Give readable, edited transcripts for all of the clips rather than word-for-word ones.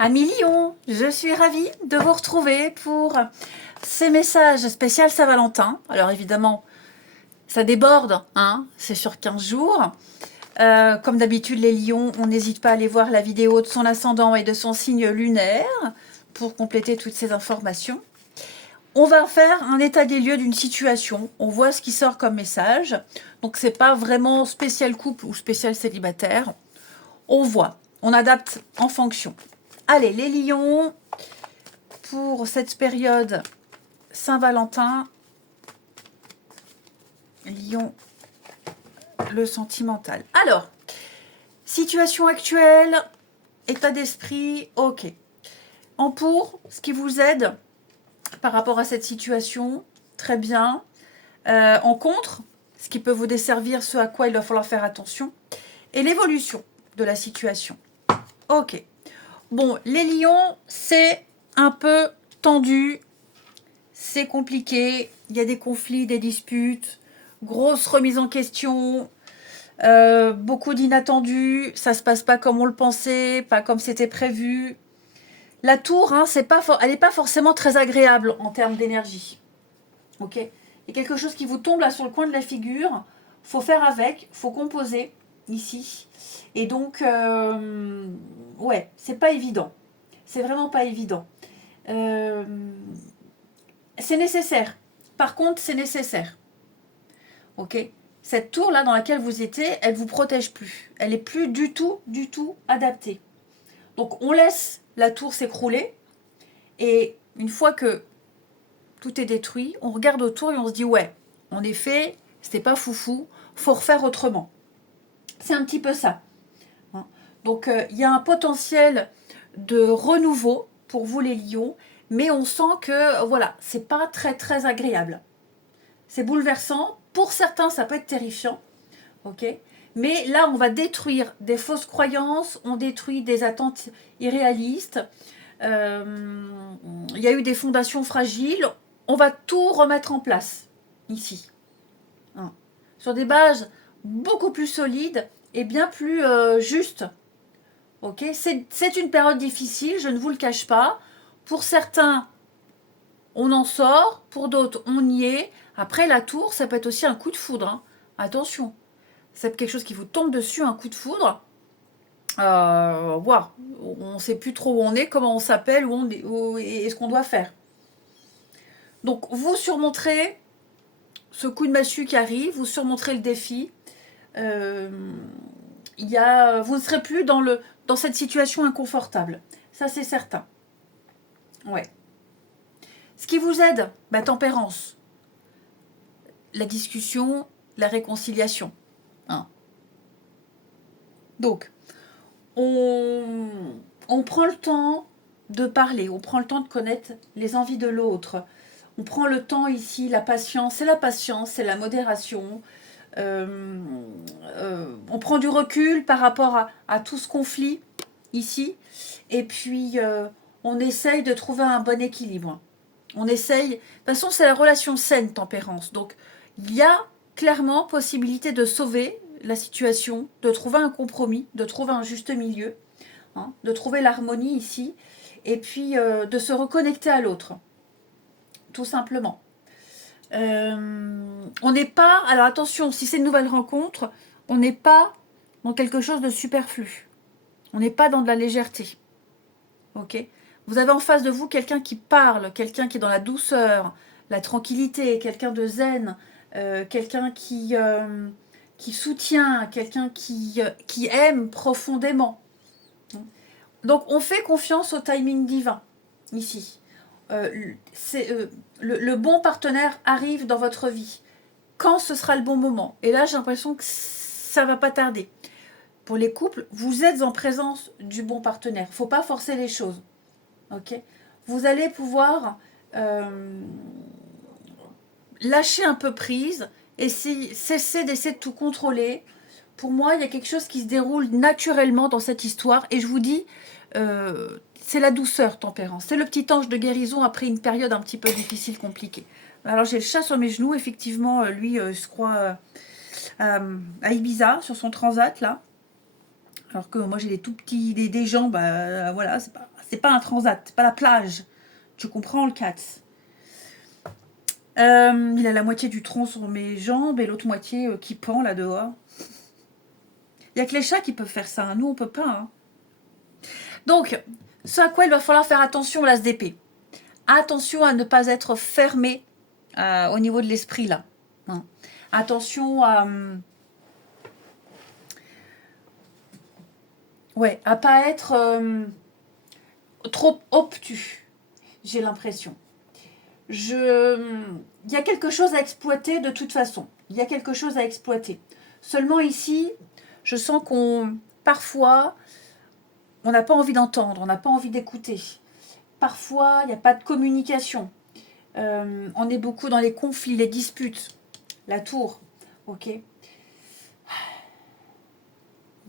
Amis Lion, je suis ravie de vous retrouver pour ces messages spéciaux Saint-Valentin. Alors évidemment, ça déborde, hein, c'est sur 15 jours. Comme d'habitude, les lions, on n'hésite pas à aller voir la vidéo de son ascendant et de son signe lunaire pour compléter toutes ces informations. On va faire un état des lieux d'une situation. On voit ce qui sort comme message. Donc c'est pas vraiment spécial couple ou spécial célibataire. On voit, on adapte en fonction. Allez, les lions, pour cette période Saint-Valentin, lion, le sentimental. Alors, situation actuelle, état d'esprit, ok. En pour, ce qui vous aide par rapport à cette situation, très bien. En contre, ce qui peut vous desservir, ce à quoi il va falloir faire attention. Et l'évolution de la situation. Ok. Bon, les lions, c'est un peu tendu, c'est compliqué, il y a des conflits, des disputes, grosse remise en question, beaucoup d'inattendus, ça se passe pas comme on le pensait, pas comme c'était prévu. La tour, hein, elle n'est pas forcément très agréable en termes d'énergie. Ok. Il y a quelque chose qui vous tombe là sur le coin de la figure, faut faire avec, faut composer ici. Et donc, ouais, c'est pas évident. C'est vraiment pas évident. C'est nécessaire. Par contre, c'est nécessaire. Ok. Cette tour là dans laquelle vous étiez, elle vous protège plus. Elle est plus du tout adaptée. Donc on laisse la tour s'écrouler et une fois que tout est détruit, on regarde autour et on se dit ouais, en effet, c'était pas foufou, faut refaire autrement. C'est un petit peu ça. Donc il y a un potentiel de renouveau pour vous les lions, mais on sent que voilà, c'est pas très agréable. C'est bouleversant. Pour certains, ça peut être terrifiant. Ok. Mais là, on va détruire des fausses croyances, on détruit des attentes irréalistes. Il y a eu des fondations fragiles. On va tout remettre en place ici. Hein. Sur des bases beaucoup plus solides et bien plus justes. Ok. C'est une période difficile, je ne vous le cache pas. Pour certains, on en sort. Pour d'autres, on y est. Après, la tour, ça peut être aussi un coup de foudre. Hein. Attention. C'est quelque chose qui vous tombe dessus, un coup de foudre. Wow. On ne sait plus trop où on est, comment on s'appelle, et ce qu'on doit faire. Donc, vous surmonterez ce coup de massue qui arrive, vous surmonterez le défi. Vous ne serez plus dans cette situation inconfortable. Ça, c'est certain. Ouais. Ce qui vous aide, tempérance. La discussion, la réconciliation. Hein. Donc, on prend le temps de parler, on prend le temps de connaître les envies de l'autre. On prend le temps ici, la patience, c'est la modération. On prend du recul par rapport à tout ce conflit ici. Et puis, on essaye de trouver un bon équilibre. On essaye... De toute façon, c'est la relation saine, tempérance. Donc, il y a clairement possibilité de sauver la situation, de trouver un compromis, de trouver un juste milieu, hein, de trouver l'harmonie ici, et puis de se reconnecter à l'autre, tout simplement. On n'est pas... Alors attention, si c'est une nouvelle rencontre, on n'est pas dans quelque chose de superflu. On n'est pas dans de la légèreté. Ok ? Vous avez en face de vous quelqu'un qui parle, quelqu'un qui est dans la douceur, la tranquillité, quelqu'un de zen, quelqu'un qui soutient, quelqu'un qui aime profondément. Donc on fait confiance au timing divin, ici. Le bon partenaire arrive dans votre vie. Quand ce sera le bon moment. Et là, j'ai l'impression que ça ne va pas tarder. Pour les couples, vous êtes en présence du bon partenaire. Il ne faut pas forcer les choses. Ok ? Vous allez pouvoir lâcher un peu prise et cesser d'essayer de tout contrôler. Pour moi, il y a quelque chose qui se déroule naturellement dans cette histoire. Et je vous dis, c'est la douceur, tempérance. C'est le petit ange de guérison après une période un petit peu difficile, compliquée. Alors, j'ai le chat sur mes genoux. Effectivement, lui, je crois, à Ibiza, sur son transat, là. Alors que moi, j'ai des tout petits, des jambes, voilà, c'est pas un transat, c'est pas la plage. Tu comprends le cat. Il a la moitié du tronc sur mes jambes et l'autre moitié qui pend là dehors. Il n'y a que les chats qui peuvent faire ça, nous on peut pas. Hein. Donc, ce à quoi il va falloir faire attention, l'ASDP. Attention à ne pas être fermé au niveau de l'esprit là. Hein. Attention à... ouais, à pas être trop obtus, j'ai l'impression. Il y a quelque chose à exploiter de toute façon. Il y a quelque chose à exploiter. Seulement ici, je sens parfois, on n'a pas envie d'entendre, on n'a pas envie d'écouter. Parfois, il n'y a pas de communication. On est beaucoup dans les conflits, les disputes. La tour, ok. Il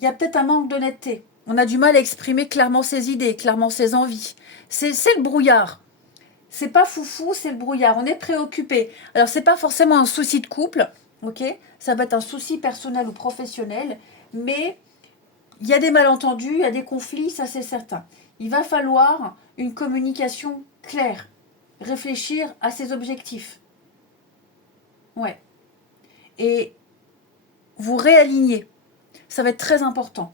y a peut-être un manque d'honnêteté. On a du mal à exprimer clairement ses idées, clairement ses envies. C'est le brouillard. C'est pas foufou, c'est le brouillard. On est préoccupé. Alors, c'est pas forcément un souci de couple, ok. Ça va être un souci personnel ou professionnel, mais il y a des malentendus, il y a des conflits, ça c'est certain. Il va falloir une communication claire. Réfléchir à ses objectifs. Ouais. Et vous réaligner. Ça va être très important.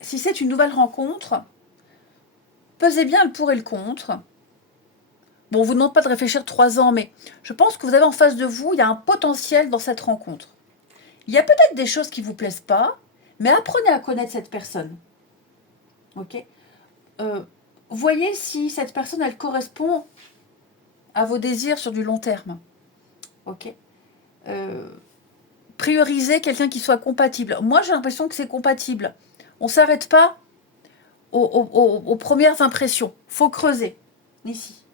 Si c'est une nouvelle rencontre, pesez bien le pour et le contre. Bon, on ne vous demande pas de réfléchir 3 ans, mais je pense que vous avez en face de vous, il y a un potentiel dans cette rencontre. Il y a peut-être des choses qui ne vous plaisent pas, mais apprenez à connaître cette personne. Ok. Voyez si cette personne, elle correspond à vos désirs sur du long terme. Ok. Priorisez quelqu'un qui soit compatible. Moi, j'ai l'impression que c'est compatible. On ne s'arrête pas aux premières impressions. Il faut creuser, ici.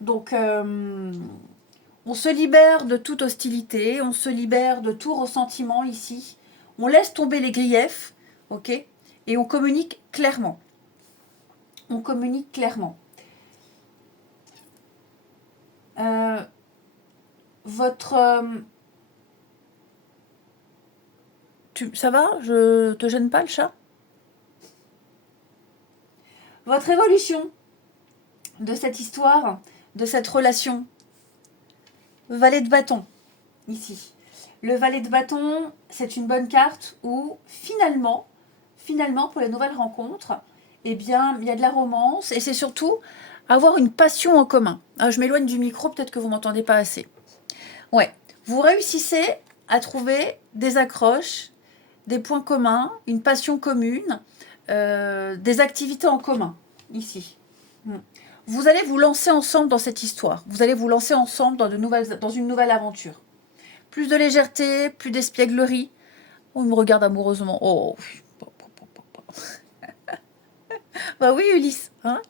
Donc, on se libère de toute hostilité, on se libère de tout ressentiment, ici. On laisse tomber les griefs, ok, et on communique clairement. On communique clairement. Ça va? Je te gêne pas, le chat? Votre évolution de cette histoire, de cette relation. Valet de bâton, ici. Le valet de bâton, c'est une bonne carte où finalement, pour les nouvelles rencontres, eh bien, il y a de la romance et c'est surtout avoir une passion en commun. Ah, je m'éloigne du micro, peut-être que vous m'entendez pas assez. Ouais, vous réussissez à trouver des accroches, des points communs, une passion commune, des activités en commun, ici. Vous allez vous lancer ensemble dans cette histoire. Vous allez vous lancer ensemble dans une nouvelle aventure. Plus de légèreté, plus d'espièglerie. Oh, il me regarde amoureusement. Oh. Bah oui, Ulysse. Hein,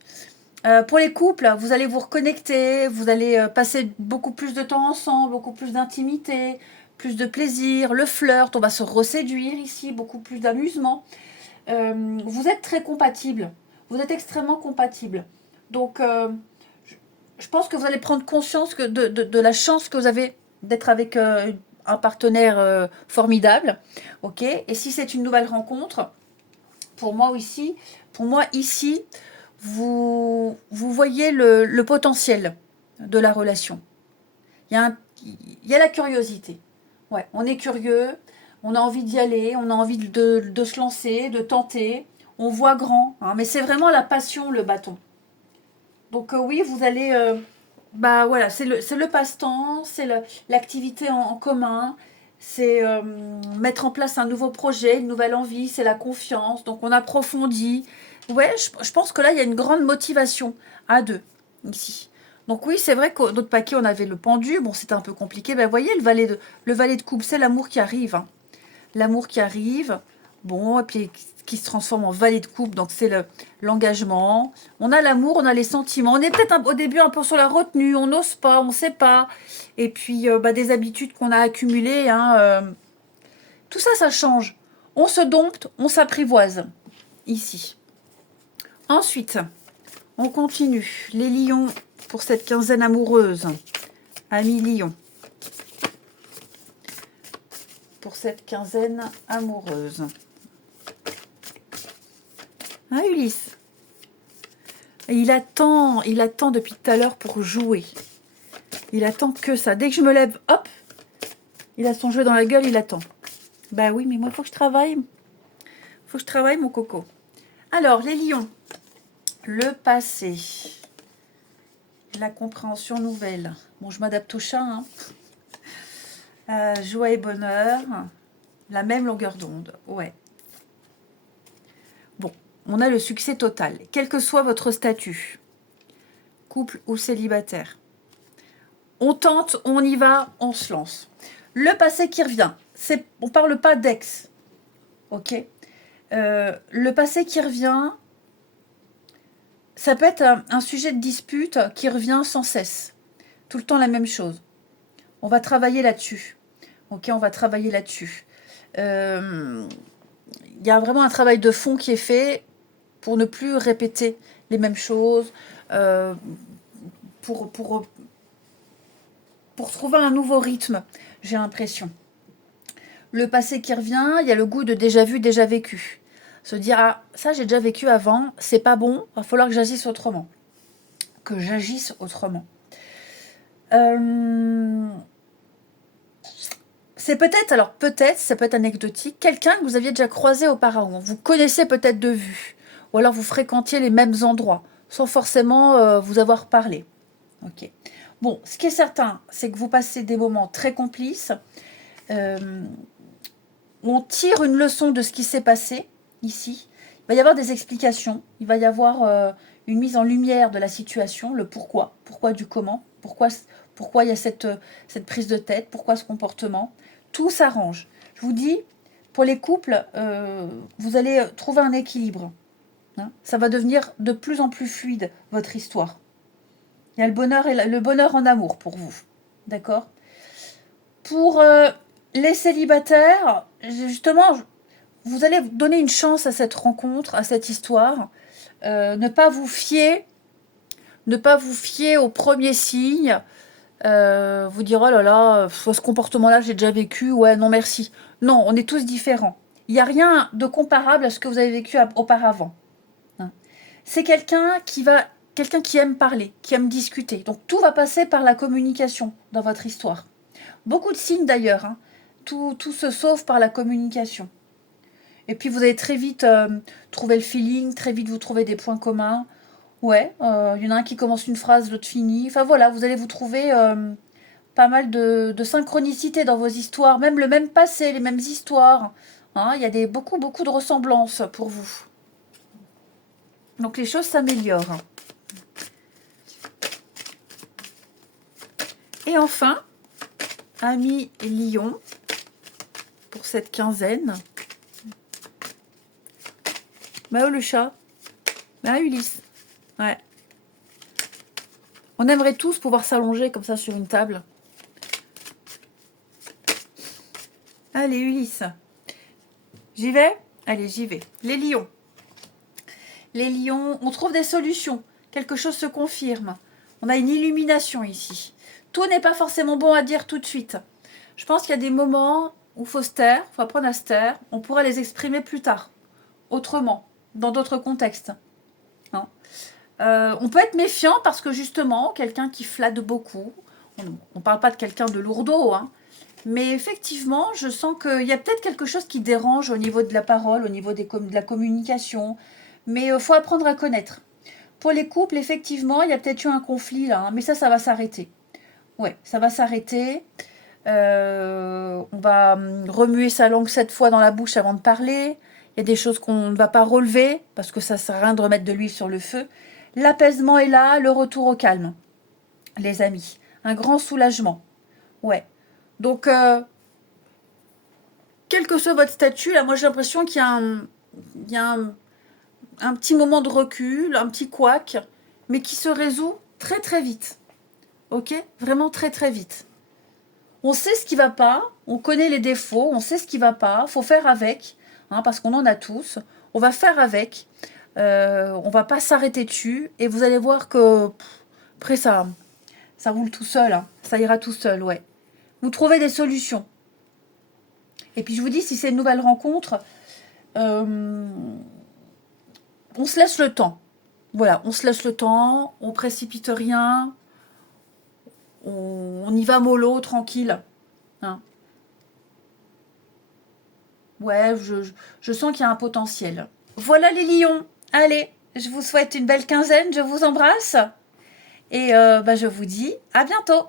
pour les couples, vous allez vous reconnecter, vous allez passer beaucoup plus de temps ensemble, beaucoup plus d'intimité, plus de plaisir, le flirt, on va se reséduire ici, beaucoup plus d'amusement. Vous êtes très compatibles, vous êtes extrêmement compatibles. Donc, je pense que vous allez prendre conscience de la chance que vous avez d'être avec un partenaire formidable. Ok. Et si c'est une nouvelle rencontre, pour moi ici, vous voyez le potentiel de la relation. Il y a la curiosité. Ouais, on est curieux, on a envie d'y aller, on a envie de se lancer, de tenter. On voit grand, hein, mais c'est vraiment la passion, le bâton. Donc oui, vous allez... voilà, c'est le passe-temps, c'est l'activité en commun, c'est mettre en place un nouveau projet, une nouvelle envie, c'est la confiance. Donc on approfondit. Ouais, je pense que là, il y a une grande motivation à deux, ici. Donc oui, c'est vrai que notre paquet, on avait le pendu. Bon, c'était un peu compliqué. Ben, vous voyez, le valet de coupe, c'est l'amour qui arrive. Hein. L'amour qui arrive. Bon, et puis qui se transforme en valet de coupe. Donc c'est l'engagement. On a l'amour, on a les sentiments. On est peut-être au début un peu sur la retenue. On n'ose pas, on ne sait pas. Et puis des habitudes qu'on a accumulées. Hein, tout ça, ça change. On se dompte, on s'apprivoise. Ici. Ensuite, on continue. Les lions pour cette quinzaine amoureuse. Amis lions. pour cette quinzaine amoureuse. Hein, Ulysse? Il attend depuis tout à l'heure pour jouer. Il attend que ça. Dès que je me lève, hop, il a son jeu dans la gueule, il attend. Bah oui, mais moi, il faut que je travaille. Faut que je travaille, mon coco. Alors, les lions. Le passé. La compréhension nouvelle. Bon, je m'adapte au chat. Hein. Joie et bonheur. La même longueur d'onde. Ouais. Bon, on a le succès total. Quel que soit votre statut. Couple ou célibataire. On tente, on y va, on se lance. Le passé qui revient. On ne parle pas d'ex. Ok. Le passé qui revient, ça peut être un sujet de dispute qui revient sans cesse. Tout le temps la même chose. On va travailler là-dessus. Ok, on va travailler là-dessus. Il y a vraiment un travail de fond qui est fait pour ne plus répéter les mêmes choses, pour trouver un nouveau rythme, j'ai l'impression. Le passé qui revient, il y a le goût de déjà vu, déjà vécu. Se dire, ah, ça j'ai déjà vécu avant, c'est pas bon, il va falloir que j'agisse autrement. Que j'agisse autrement. C'est peut-être, ça peut être anecdotique, quelqu'un que vous aviez déjà croisé auparavant. Vous connaissez peut-être de vue. Ou alors vous fréquentiez les mêmes endroits, sans forcément vous avoir parlé. Ok. Bon, ce qui est certain, c'est que vous passez des moments très complices. On tire une leçon de ce qui s'est passé ici. Il va y avoir des explications. Il va y avoir une mise en lumière de la situation, le pourquoi du comment, pourquoi il y a cette prise de tête, pourquoi ce comportement. Tout s'arrange. Je vous dis, pour les couples, vous allez trouver un équilibre. Hein. Ça va devenir de plus en plus fluide, votre histoire. Il y a le bonheur en amour pour vous. D'accord? Pour les célibataires, justement, vous allez donner une chance à cette rencontre, à cette histoire. Ne pas vous fier au premier signe. Vous dire, oh là là, ce comportement-là, j'ai déjà vécu. Ouais, non, merci. Non, on est tous différents. Il n'y a rien de comparable à ce que vous avez vécu auparavant. Hein. C'est quelqu'un qui aime parler, qui aime discuter. Donc, tout va passer par la communication dans votre histoire. Beaucoup de signes d'ailleurs. Hein. Tout se sauve par la communication. Et puis vous allez très vite trouver le feeling, très vite vous trouver des points communs. Ouais, y en a un qui commence une phrase, l'autre finit. Enfin voilà, vous allez vous trouver pas mal de synchronicité dans vos histoires, même le même passé, les mêmes histoires. Hein, il y a beaucoup de ressemblances pour vous. Donc les choses s'améliorent. Et enfin, amis Lion, pour cette quinzaine. Bah oh le chat. Bah Ulysse. Ouais. On aimerait tous pouvoir s'allonger comme ça sur une table. Allez Ulysse. J'y vais? Allez, j'y vais. Les lions. Les lions, on trouve des solutions. Quelque chose se confirme. On a une illumination ici. Tout n'est pas forcément bon à dire tout de suite. Je pense qu'il y a des moments où il faut se taire, il faut apprendre à se taire. On pourra les exprimer plus tard, autrement, dans d'autres contextes. Hein. On peut être méfiant parce que justement, quelqu'un qui flatte beaucoup, on ne parle pas de quelqu'un de lourdeau, hein, mais effectivement, je sens qu'il y a peut-être quelque chose qui dérange au niveau de la parole, au niveau de la communication, mais il faut apprendre à connaître. Pour les couples, effectivement, il y a peut-être eu un conflit là, hein, mais ça va s'arrêter. Ouais, ça va s'arrêter. On va remuer sa langue 7 fois dans la bouche avant de parler. Il y a des choses qu'on ne va pas relever parce que ça ne sert à rien de remettre de l'huile sur le feu. L'apaisement est là, le retour au calme, les amis. Un grand soulagement. Ouais. Donc, quel que soit votre statut, là, moi j'ai l'impression qu'il y a un petit moment de recul, un petit couac, mais qui se résout très très vite. Ok? Vraiment très très vite. On sait ce qui va pas, on connaît les défauts, on sait ce qui va pas, faut faire avec, hein, parce qu'on en a tous. On va faire avec, on va pas s'arrêter dessus, et vous allez voir que après ça roule tout seul, hein, ça ira tout seul, ouais. Vous trouvez des solutions. Et puis je vous dis, si c'est une nouvelle rencontre, on se laisse le temps. Voilà, on se laisse le temps, on précipite rien, on y va mollo, tranquille. Hein. Ouais, je sens qu'il y a un potentiel. Voilà les lions. Allez, je vous souhaite une belle quinzaine, je vous embrasse. Et je vous dis à bientôt.